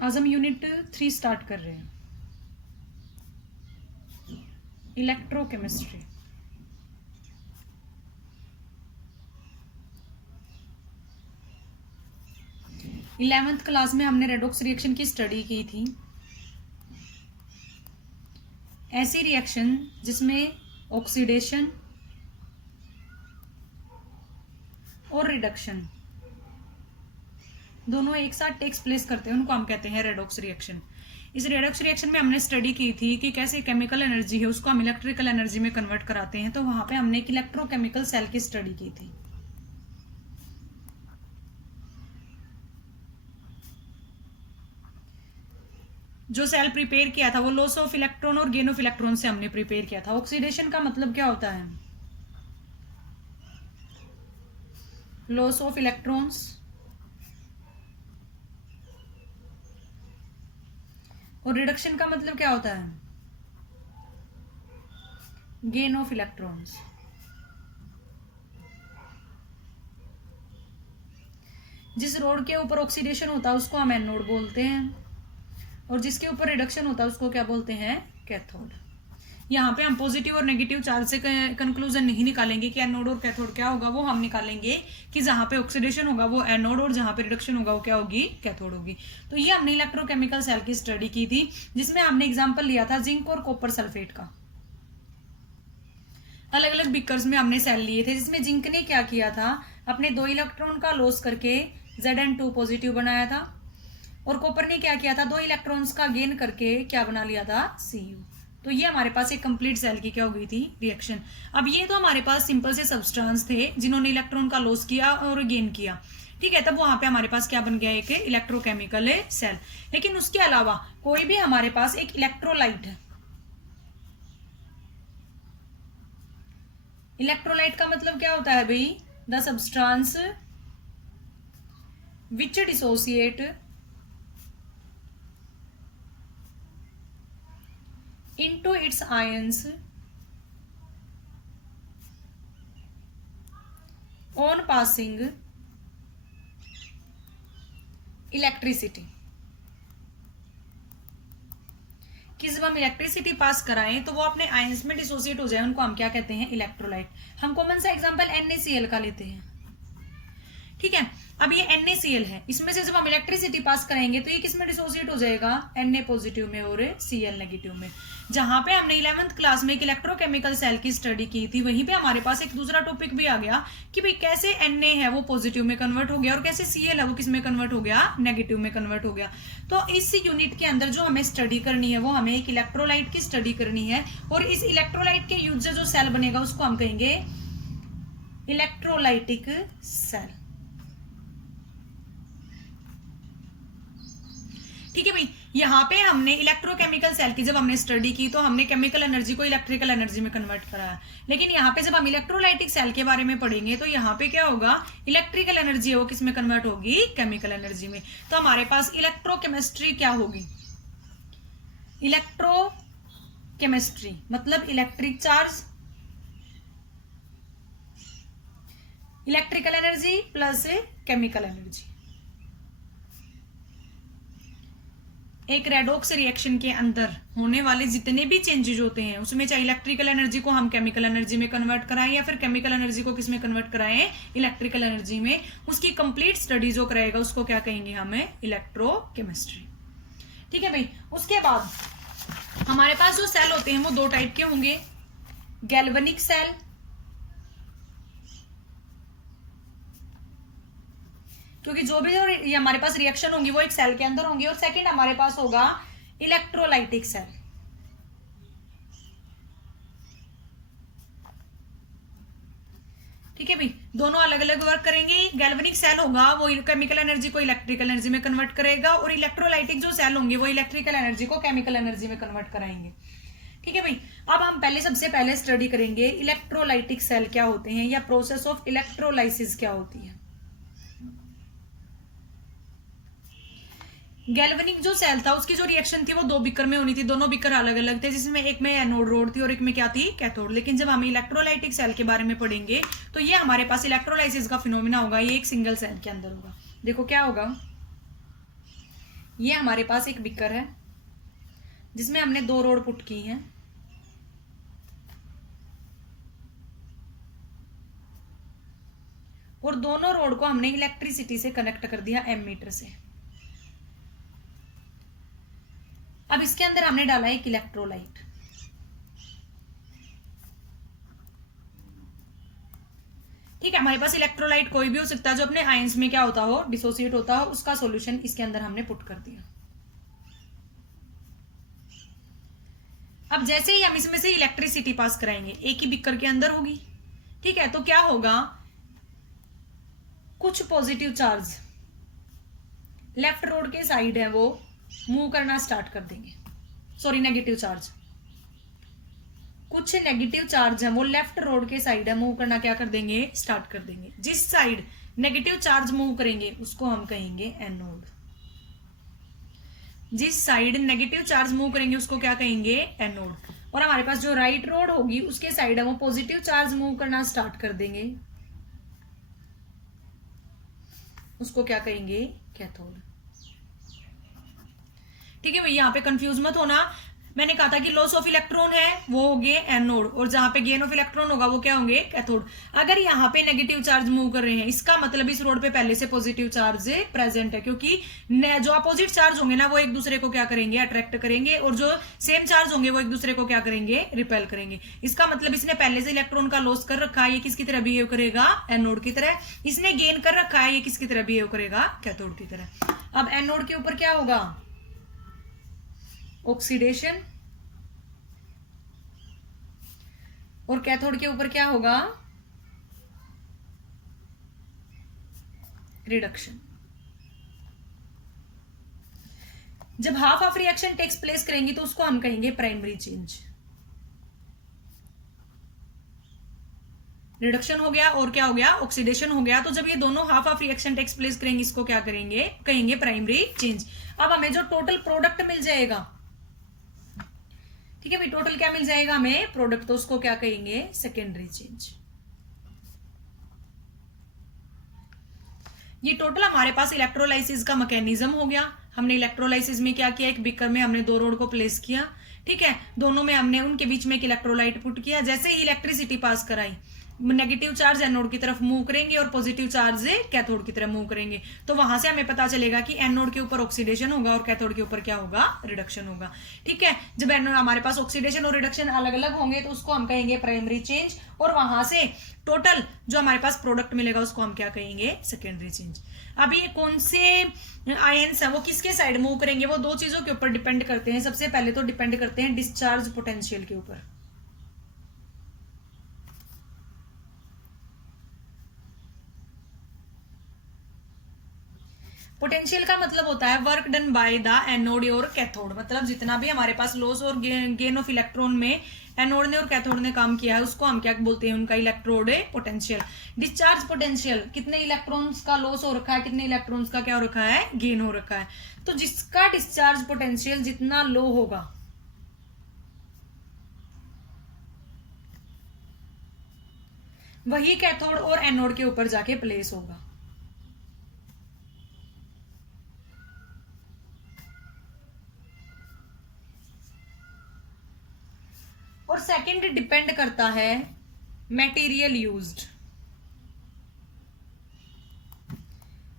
आज हम unit 3 start कर रहे हैं, इलेक्ट्रोकेमिस्ट्री। इलेवेंथ क्लास में हमने रेडॉक्स रिएक्शन की स्टडी की थी। ऐसी रिएक्शन जिसमें ऑक्सीडेशन और रिडक्शन दोनों एक साथ टेक्स प्लेस करते हैं, उनको हम कहते हैं रेडॉक्स रिएक्शन। इस रेडॉक्स रिएक्शन में हमने स्टडी की थी कि कैसे केमिकल एनर्जी है उसको हम इलेक्ट्रिकल एनर्जी में कन्वर्ट कराते हैं। तो वहां पे हमने एक इलेक्ट्रोकेमिकल सेल की स्टडी की थी। जो सेल प्रिपेयर किया था वो लॉस ऑफ इलेक्ट्रॉन और गेन ऑफ इलेक्ट्रॉन से हमने प्रिपेयर किया था। ऑक्सीडेशन का मतलब क्या होता है? लॉस ऑफ इलेक्ट्रॉन्स और रिडक्शन का मतलब क्या होता है? Gain of electrons. जिस रोड के ऊपर ऑक्सीडेशन होता है उसको हम एनोड बोलते हैं, और जिसके ऊपर रिडक्शन होता है उसको क्या बोलते हैं? कैथोड। यहाँ पे हम पॉजिटिव और नेगेटिव चार्ज से कंक्लूजन नहीं निकालेंगे कि एनोड और कैथोड क्या होगा। वो हम निकालेंगे कि जहां पे ऑक्सीडेशन होगा वो एनोड और जहां पे रिडक्शन होगा वो क्या होगी? कैथोड होगी। तो ये हमने इलेक्ट्रोकेमिकल सेल की स्टडी की थी, जिसमें हमने एग्जाम्पल लिया था जिंक और कॉपर सल्फेट का। अलग अलग बिकर्स में हमने सेल लिए थे, जिसमें जिंक ने क्या किया था? अपने 2 इलेक्ट्रॉन का लॉस करके Zn2 पॉजिटिव बनाया था, और कॉपर ने क्या किया था? 2 इलेक्ट्रॉन्स का गेन करके क्या बना लिया था? Cu। तो ये हमारे पास एक कंप्लीट सेल की क्या हो गई थी? रिएक्शन। अब ये तो हमारे पास सिंपल से सब्सटेंस थे जिन्होंने इलेक्ट्रॉन का लॉस किया और गेन किया, ठीक है। तब वहां पे हमारे पास क्या बन गया? एक इलेक्ट्रोकेमिकल सेल। लेकिन उसके अलावा कोई भी हमारे पास एक इलेक्ट्रोलाइट है। इलेक्ट्रोलाइट का मतलब क्या होता है भाई? The substance which dissociate into its ions on passing electricity। कि जब हम इलेक्ट्रिसिटी पास कराएं तो वो अपने आयंस में डिसोसिएट हो जाए, उनको हम क्या कहते हैं? इलेक्ट्रोलाइट। हम कॉमन सा एग्जांपल NaCl का लेते हैं, ठीक है। अब ये NaCl है, इसमें से जब हम इलेक्ट्रिसिटी पास कराएंगे तो ये किस में डिसोसिएट हो जाएगा? Na पॉजिटिव में और Cl नेगेटिव में। जहां पे हमने 11th क्लास में एक इलेक्ट्रोकेमिकल सेल की स्टडी की थी, वहीं पे हमारे पास एक दूसरा टॉपिक भी आ गया कि भाई कैसे Na है वो पॉजिटिव में कन्वर्ट हो गया और कैसे Cl है वो किस में कन्वर्ट हो गया? नेगेटिव में कन्वर्ट हो गया। तो इस यूनिट के अंदर जो हमें स्टडी करनी है वो हमें एक इलेक्ट्रोलाइट की स्टडी करनी है, और इस इलेक्ट्रोलाइट के यूज से जो सेल बनेगा उसको हम कहेंगे इलेक्ट्रोलाइटिक सेल, ठीक है भाई। यहाँ पे हमने इलेक्ट्रोकेमिकल सेल की जब हमने स्टडी की तो हमने केमिकल एनर्जी को इलेक्ट्रिकल एनर्जी में कन्वर्ट कराया। लेकिन यहाँ पे जब हम इलेक्ट्रोलाइटिक सेल के बारे में पढ़ेंगे तो यहाँ पे क्या होगा? इलेक्ट्रिकल एनर्जी है वो किस में कन्वर्ट होगी? केमिकल एनर्जी में। तो हमारे पास इलेक्ट्रोकेमिस्ट्री क्या होगी? इलेक्ट्रोकेमिस्ट्री मतलब electric charge, electrical energy plus chemical energy. एक रेडॉक्स रिएक्शन के अंदर होने वाले जितने भी चेंजेस होते हैं उसमें चाहे इलेक्ट्रिकल एनर्जी को हम केमिकल एनर्जी में कन्वर्ट कराएं या फिर केमिकल एनर्जी को किस में कन्वर्ट कराएं? इलेक्ट्रिकल एनर्जी में, उसकी कंप्लीट स्टडी जो कराएगा उसको क्या कहेंगे? हमें इलेक्ट्रोकेमिस्ट्री, ठीक है भाई। उसके बाद हमारे पास जो सेल होते हैं वो 2 टाइप के होंगे, गैल्वेनिक सेल, क्योंकि जो भी ये हमारे पास रिएक्शन होंगी वो एक सेल के अंदर होंगी, और सेकंड हमारे पास होगा इलेक्ट्रोलाइटिक सेल। ठीक है भाई, दोनों अलग अलग वर्क करेंगे। गैल्वेनिक सेल होगा वो केमिकल एनर्जी को इलेक्ट्रिकल एनर्जी में कन्वर्ट करेगा, और इलेक्ट्रोलाइटिक जो सेल होंगे वो इलेक्ट्रिकल एनर्जी को केमिकल एनर्जी में कन्वर्ट कराएंगे, ठीक है भाई। अब हम सबसे पहले स्टडी करेंगे इलेक्ट्रोलाइटिक सेल क्या होते हैं, या प्रोसेस ऑफ इलेक्ट्रोलाइसिस क्या होती है। गैल्वेनिक जो सेल था उसकी जो रिएक्शन थी वो 2 बिकर में होनी थी, दोनों बिकर अलग अलग थे, जिसमें एक में एनोड रोड थी और एक में क्या थी? कैथोड। लेकिन जब हम इलेक्ट्रोलाइटिक सेल के बारे में पढ़ेंगे तो ये हमारे पास इलेक्ट्रोलाइसिस का फिनोमिना होगा, ये एक सिंगल सेल के अंदर होगा। देखो क्या होगा, ये हमारे पास एक बिकर है जिसमें हमने 2 रोड पुट की हैं, और दोनों रोड को हमने इलेक्ट्रिसिटी से कनेक्ट कर दिया एमीटर से। अब इसके अंदर हमने डाला एक इलेक्ट्रोलाइट। ठीक है, हमारे पास इलेक्ट्रोलाइट कोई भी हो सकता है जो अपने आयंस में क्या होता हो, डिसोसिएट होता हो, उसका सॉल्यूशन इसके अंदर हमने पुट कर दिया। अब जैसे ही हम इसमें से इलेक्ट्रिसिटी पास कराएंगे, एक ही बिकर के अंदर होगी, ठीक है, तो क्या होगा, कुछ पॉजिटिव चार्ज लेफ्ट रोड के साइड है वो मूव करना स्टार्ट कर देंगे, सॉरी नेगेटिव चार्ज, कुछ नेगेटिव चार्ज है वो लेफ्ट रोड के साइड है मूव करना क्या कर देंगे, स्टार्ट कर देंगे। जिस साइड नेगेटिव चार्ज मूव करेंगे उसको हम कहेंगे एनोड, जिस साइड नेगेटिव चार्ज मूव करेंगे उसको क्या कहेंगे, एनोड। और हमारे पास जो राइट रोड होगी उसके साइड है वो पॉजिटिव चार्ज मूव करना स्टार्ट कर देंगे, उसको क्या कहेंगे, कैथोड। ठीक है भाई, यहां पे कंफ्यूज मत होना, मैंने कहा था कि लॉस ऑफ इलेक्ट्रॉन है वो होंगे एनोड, और जहां पे गेन ऑफ इलेक्ट्रॉन होगा वो क्या होंगे, कैथोड। अगर यहाँ पे नेगेटिव चार्ज मूव कर रहे हैं इसका मतलब इस रोड पे पहले से पॉजिटिव चार्ज प्रेजेंट है, क्योंकि जो अपोजिट चार्ज होंगे ना वो एक दूसरे को क्या करेंगे, अट्रैक्ट करेंगे, और जो सेम चार्ज होंगे वो एक दूसरे को क्या करेंगे, रिपेल करेंगे। इसका मतलब इसने पहले से इलेक्ट्रॉन का लॉस कर रखा है, ये किसकी तरह बिहेव करेगा, एनोड की तरह। इसने गेन कर रखा है, ये किसकी तरह बिहेव करेगा, कैथोड की तरह। अब एनोड के ऊपर क्या होगा, ऑक्सीडेशन, और कैथोड के ऊपर क्या होगा, रिडक्शन। जब half of reaction takes place करेंगी तो उसको हम कहेंगे प्राइमरी चेंज। रिडक्शन हो गया और क्या हो गया, ऑक्सीडेशन हो गया। तो जब ये दोनों half of reaction takes place करेंगे इसको क्या करेंगे, कहेंगे प्राइमरी चेंज। अब हमें जो टोटल प्रोडक्ट मिल जाएगा, ठीक है भाई, टोटल क्या मिल जाएगा हमें, प्रोडक्ट, तो उसको क्या कहेंगे, सेकेंडरी चेंज। ये टोटल हमारे पास इलेक्ट्रोलाइसिस का मैकेनिज्म हो गया। हमने इलेक्ट्रोलाइसिस में क्या किया, एक बीकर में हमने 2 रोड को प्लेस किया, ठीक है, दोनों में हमने उनके बीच में एक इलेक्ट्रोलाइट पुट किया। जैसे ही इलेक्ट्रिसिटी पास कराई, नेगेटिव चार्ज एनोड की तरफ मूव करेंगे और पॉजिटिव चार्ज कैथोड की तरफ मूव करेंगे, तो वहां से हमें पता चलेगा कि एनोड के ऊपर ऑक्सीडेशन होगा और कैथोड के ऊपर क्या होगा, रिडक्शन होगा। ठीक है, जब एनोड हमारे पास ऑक्सीडेशन और रिडक्शन अलग अलग होंगे तो उसको हम कहेंगे प्राइमरी चेंज, और वहां से टोटल जो हमारे पास प्रोडक्ट मिलेगा उसको हम क्या कहेंगे, सेकेंडरी चेंज। अब ये कौन से आयंस है वो किसके साइड मूव करेंगे, वो 2 चीजों के ऊपर डिपेंड करते हैं। सबसे पहले तो डिपेंड करते हैं डिस्चार्ज पोटेंशियल के ऊपर। पोटेंशियल का मतलब होता है work done by the anode और कैथोड, मतलब जितना भी हमारे पास लॉस और गेन ऑफ इलेक्ट्रॉन में एनोड ने और कैथोड ने काम किया है उसको हम क्या बोलते हैं, उनका इलेक्ट्रोड पोटेंशियल। डिस्चार्ज पोटेंशियल, कितने इलेक्ट्रॉन्स का लॉस हो रखा है, कितने इलेक्ट्रॉन्स का क्या हो रखा है, गेन हो रखा है। तो जिसका डिस्चार्ज पोटेंशियल जितना लो होगा वही कैथोड और एनोड के ऊपर जाके प्लेस होगा। और सेकंड डिपेंड करता है मटेरियल यूज्ड।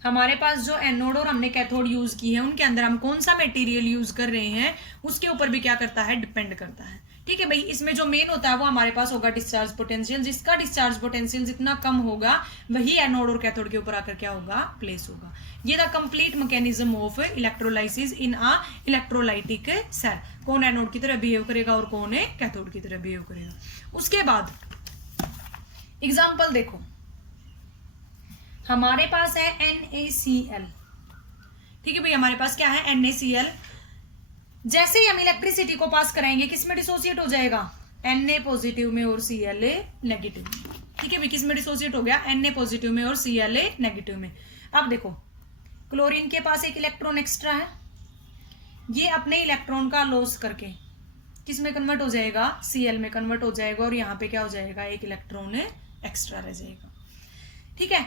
हमारे पास जो एनोड और हमने कैथोड यूज की है उनके अंदर हम कौन सा मटेरियल यूज कर रहे हैं उसके ऊपर भी क्या करता है, डिपेंड करता है। ठीक है भाई, इसमें जो मेन होता है वो हमारे पास होगा डिस्चार्ज पोटेंशियल। जिसका डिस्चार्ज पोटेंशियल जितना कम होगा वही एनोड और कैथोड के ऊपर आकर क्या होगा, प्लेस होगा। ये the complete mechanism of electrolysis in a electrolytic cell. कौन एनोड की तरह बिहेव करेगा और कौन है कैथोड की तरह बिहेव करेगा। उसके बाद एग्जाम्पल देखो, हमारे पास है NaCl। ठीक है भाई, हमारे पास क्या है, NaCl। जैसे ही हम इलेक्ट्रिसिटी को पास कराएंगे किस में डिसोसिएट हो जाएगा, Na पॉजिटिव में और Cl नेगेटिव में। ठीक है भाई, किस में डिसोसिएट हो गया, Na पॉजिटिव में और Cl नेगेटिव में। अब देखो, क्लोरीन के पास एक इलेक्ट्रॉन एक्स्ट्रा है, ये अपने इलेक्ट्रॉन का लॉस करके किस में कन्वर्ट हो जाएगा, Cl में कन्वर्ट हो जाएगा, और यहाँ पे क्या हो जाएगा, एक इलेक्ट्रॉन एक्स्ट्रा रह जाएगा। ठीक है,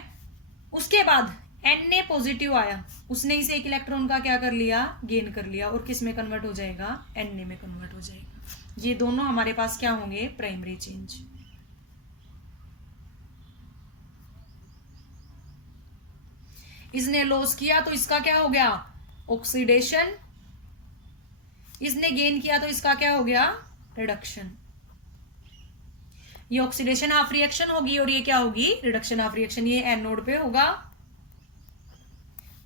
उसके बाद Na पॉजिटिव आया, उसने इसे एक इलेक्ट्रॉन का क्या कर लिया, गेन कर लिया, और किस में कन्वर्ट हो जाएगा, Na में कन्वर्ट हो जाएगा। ये दोनों हमारे पास क्या होंगे, प्राइमरी चेंज। इसने लॉस किया तो इसका क्या हो गया, ऑक्सीडेशन। इसने गेन किया तो इसका क्या हो गया, रिडक्शन। ये ऑक्सीडेशन हाफ रिएक्शन होगी और ये क्या होगी, रिडक्शन हाफ रिएक्शन। ये एनोड पे होगा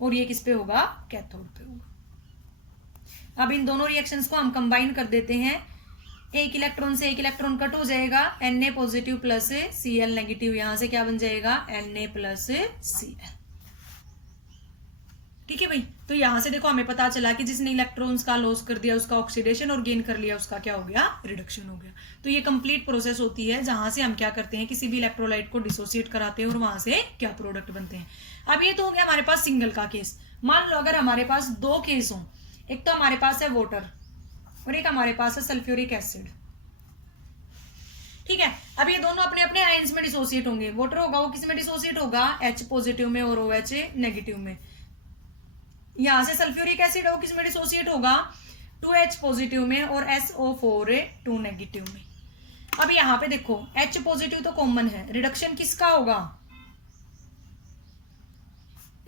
और ये किस पे होगा, कैथोड पे होगा। अब इन दोनों रिएक्शंस को हम कंबाइन कर देते हैं। एक इलेक्ट्रॉन से एक इलेक्ट्रॉन कट हो जाएगा, Na positive plus Cl negative, यहां से क्या बन जाएगा, Na प्लस Cl। ठीक है भाई, तो यहां से देखो हमें पता चला कि जिसने इलेक्ट्रॉन्स का लॉस कर दिया उसका ऑक्सीडेशन और गेन कर लिया उसका क्या हो गया, रिडक्शन हो गया। तो ये कंप्लीट प्रोसेस होती है जहां से हम क्या करते हैं, किसी भी इलेक्ट्रोलाइट को डिसोसिएट कराते हैं और वहां से क्या प्रोडक्ट बनते हैं। अब ये तो हो गया हमारे पास सिंगल का केस। मान लो अगर हमारे पास दो केस हो, एक तो हमारे पास है वाटर और एक हमारे पास है सल्फ्यूरिक एसिड। ठीक है, अब ये दोनों अपने अपने आयंस में डिसोसिएट होंगे। वाटर होगा वो किस में डिसोसिएट होगा, H पॉजिटिव में और OH नेगेटिव में। यहां से सल्फ्यूरिक एसिड है वो किस में डिसोसिएट होगा, 2H पॉजिटिव में और SO4 2 नेगेटिव में। अब यहां पे देखो H पॉजिटिव तो कॉमन है, रिडक्शन किसका होगा,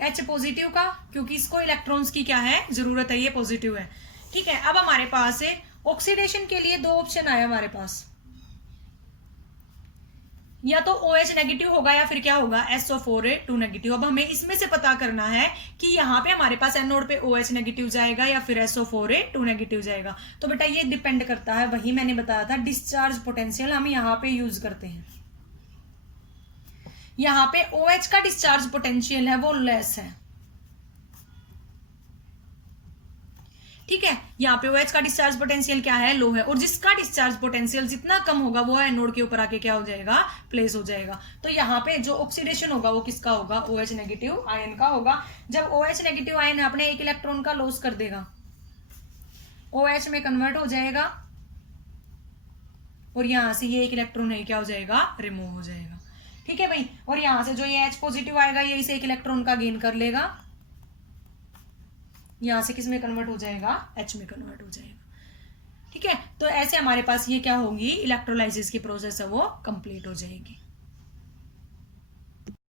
H पॉजिटिव का, क्योंकि इसको इलेक्ट्रॉन्स की क्या है, जरूरत है, ये पॉजिटिव है। ठीक है, अब हमारे पास ऑक्सीडेशन के लिए दो ऑप्शन आया हमारे पास, या तो OH नेगेटिव होगा या फिर क्या होगा, SO4 2 नेगेटिव। अब हमें इसमें से पता करना है कि यहाँ पे हमारे पास एनोड पे OH नेगेटिव जाएगा या फिर SO4 2 नेगेटिव जाएगा। तो बेटा ये डिपेंड करता है, वही मैंने बताया था, डिस्चार्ज पोटेंशियल हम यहाँ पे यूज करते हैं। यहाँ पे OH का डिस्चार्ज पोटेंशियल है वो लेस है। ठीक है, यहाँ पे OH का डिस्चार्ज पोटेंशियल क्या है, लो है, और जिसका डिस्चार्ज पोटेंशियल जितना कम होगा वो एनोड के ऊपर आके क्या हो जाएगा, प्लेस हो जाएगा। तो यहाँ पे जो ऑक्सीडेशन होगा वो किसका होगा, OH नेगेटिव आयन का होगा। जब OH नेगेटिव आयन अपने एक इलेक्ट्रॉन का लॉस कर देगा, OH में कन्वर्ट हो जाएगा और यहां से ये एक इलेक्ट्रॉन है क्या हो जाएगा, रिमूव हो जाएगा। ठीक है भाई, और यहां से जो ये H पॉजिटिव आएगा ये इसे एक इलेक्ट्रॉन का गेन कर लेगा, यहां से किस में कन्वर्ट हो जाएगा, H में कन्वर्ट हो जाएगा। ठीक है, तो ऐसे हमारे पास ये क्या होगी, इलेक्ट्रोलाइसिस की प्रोसेस है वो कंप्लीट हो जाएगी।